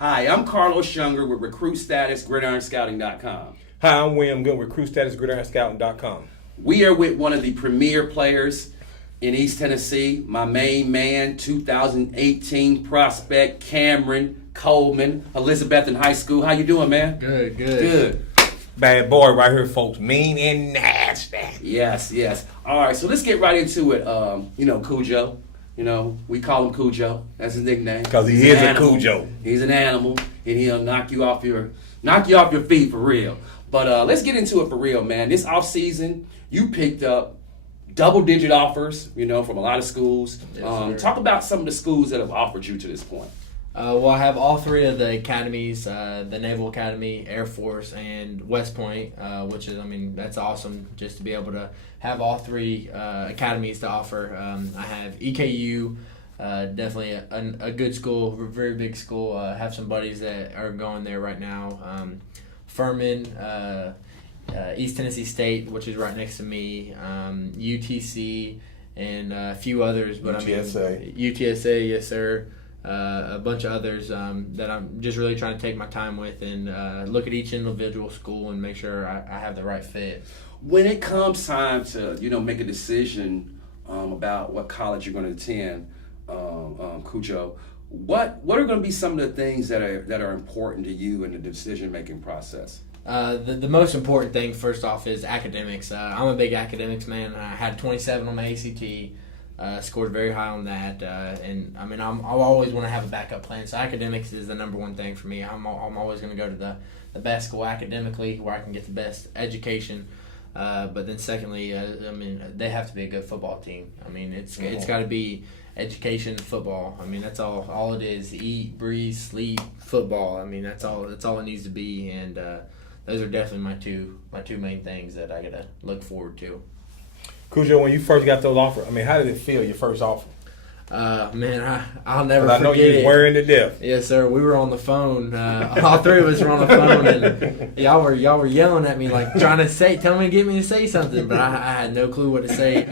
Hi, I'm Carlos Younger with Recruit Status, GridironScouting.com. Hi, I'm William Good with Recruit Status, GridironScouting.com. We are with one of the premier players in East Tennessee, my main man, 2018 prospect Cameron Coleman, Elizabethan High School. How you doing, man? Good. Bad boy right here, folks. Mean and nasty. Yes. All right, so let's get right into it. Cujo. We call him Cujo. That's his nickname. Because he He's is an a animal. Cujo. He's an animal, and he'll knock you off your feet for real. But let's get into it for real, man. This offseason, you picked up double-digit offers, from a lot of schools. Yes, Talk about some of the schools that have offered you to this point. Well, I have all three of the academies, the Naval Academy, Air Force, and West Point, which is, that's awesome just to be able to have all three academies to offer. I have EKU, definitely a good school, a very big school. Have some buddies that are going there right now. Furman, East Tennessee State, which is right next to me, UTC, and a few others. But UTSA, yes, sir. A bunch of others that I'm just really trying to take my time with and look at each individual school and make sure I have the right fit. When it comes time to make a decision about what college you're going to attend, Cujo, what are going to be some of the things that are important to you in the decision making process? The most important thing, first off, is academics. I'm a big academics man. I had 27 on my ACT. Scored very high on that, and I'll always want to have a backup plan. So academics is the number one thing for me. I'm always going to go to the best school academically where I can get the best education. But then secondly, they have to be a good football team. It's got to be education and football. That's all it is. Eat, breathe, sleep, football. That's all it needs to be. And those are definitely my two main things that I got to look forward to. Cujo, when you first got those offers, how did it feel, your first offer? I'll never forget it. I know you were wearing the death. Yes, sir. We were on the phone. All three of us were on the phone, and y'all were yelling at me, like trying to get me to say something, but I had no clue what to say.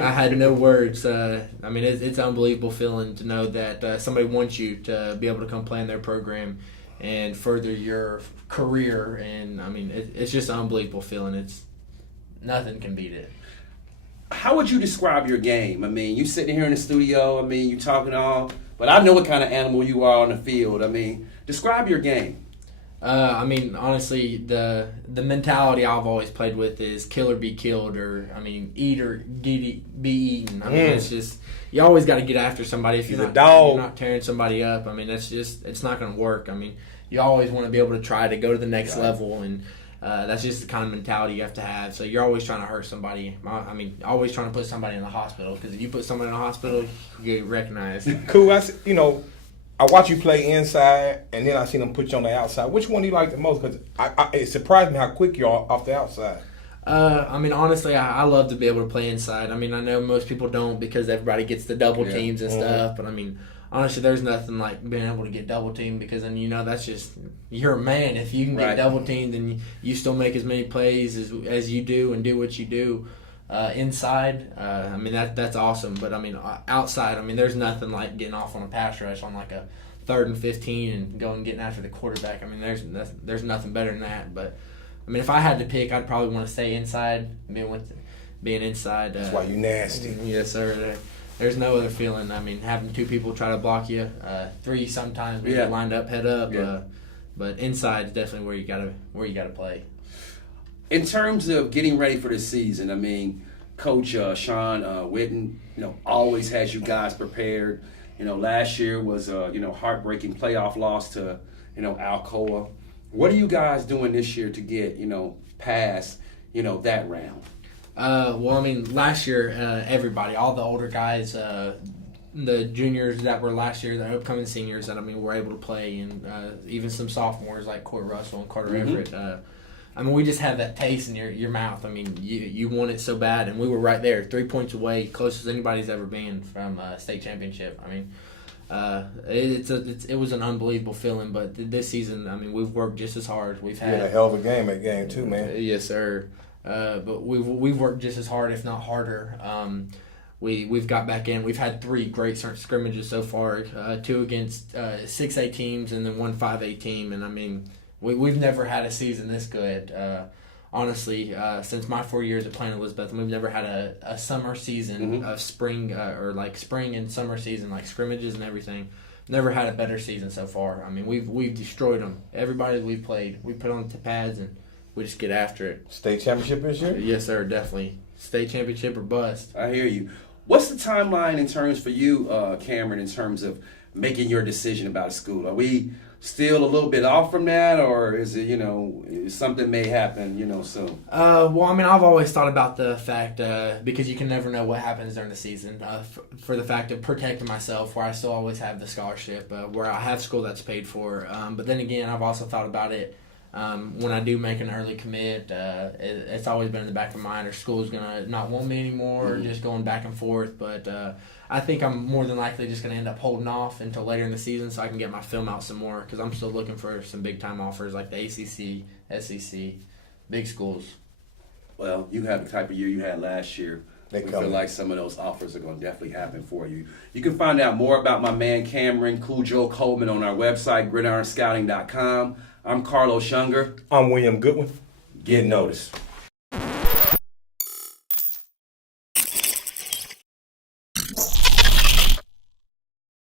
I had no words. It's an unbelievable feeling to know that somebody wants you to be able to come play in their program and further your career, and it's just an unbelievable feeling. Nothing can beat it. How would you describe your game? You sitting here in the studio, you talking all, but I know what kind of animal you are on the field. Describe your game. Honestly, the mentality I've always played with is kill or be killed, or eat or be eaten. It's just you always got to get after somebody. If you're not tearing somebody up, it's not going to work. You always want to be able to try to go to the next level, and that's just the kind of mentality you have to have. So you're always trying to hurt somebody. Always trying to put somebody in the hospital, because if you put somebody in the hospital, you get recognized. Cool. I watch you play inside, and then I see them put you on the outside. Which one do you like the most? Because it surprised me how quick you are off the outside. Honestly, I love to be able to play inside. I know most people don't because everybody gets the double teams and stuff. But honestly, there's nothing like being able to get double teamed, because then that's just, you're a man. If you can get double teamed, then you still make as many plays as you do and do what you do. Inside, that's awesome. But outside, there's nothing like getting off on a pass rush on like a 3rd and 15 and getting after the quarterback. There's nothing better than that. But if I had to pick, I'd probably want to stay inside. Being inside. That's why you nasty. Yes, sir. There's no other feeling. Having two people try to block you, three sometimes when you're lined up, head up. Yeah. But inside is definitely where you gotta play. In terms of getting ready for the season, Coach Sean Witten, always has you guys prepared. Last year was a heartbreaking playoff loss to Alcoa. What are you guys doing this year to get past that round? Last year, everybody, all the older guys, the juniors that were last year, the upcoming seniors that were able to play, and even some sophomores like Corey Russell and Carter Everett. We just have that taste in your mouth. You want it so bad, and we were right there, 3 points away, closest anybody's ever been from state championship. It was an unbelievable feeling. But this season, we've worked just as hard. We've had a hell of a game at game too, man. Yes, sir. But we've worked just as hard, if not harder. we've got back in. We've had 3 great scrimmages so far, 2 against 6A teams and then 1 5A team. And I mean, we've never had a season this good. Honestly, since my 4 years of playing Elizabethan, we've never had a summer season of spring or like spring and summer season, like scrimmages and everything. Never had a better season so far. I mean, we've destroyed them. Everybody we've played, we put on the pads and we just get after it. State championship this year? Yes, sir, definitely. State championship or bust. I hear you. What's the timeline in terms for you, Cameron, in terms of making your decision about a school? Are we still a little bit off from that, or is it, something may happen, soon? Well, I mean, I've always thought about the fact, because you can never know what happens during the season, for the fact of protecting myself, where I still always have the scholarship, where I have school that's paid for. But then again, I've also thought about it. When I do make an early commit, it's always been in the back of my mind, or school's going to not want me anymore, or just going back and forth. But I think I'm more than likely just going to end up holding off until later in the season so I can get my film out some more, because I'm still looking for some big-time offers like the ACC, SEC, big schools. Well, you have the type of year you had last year. They We come. feel like some of those offers are going to definitely happen for you. You can find out more about my man Cameron Coleman on our website, gridironscouting.com. I'm Carlos Younger. I'm William Goodwin. Get noticed.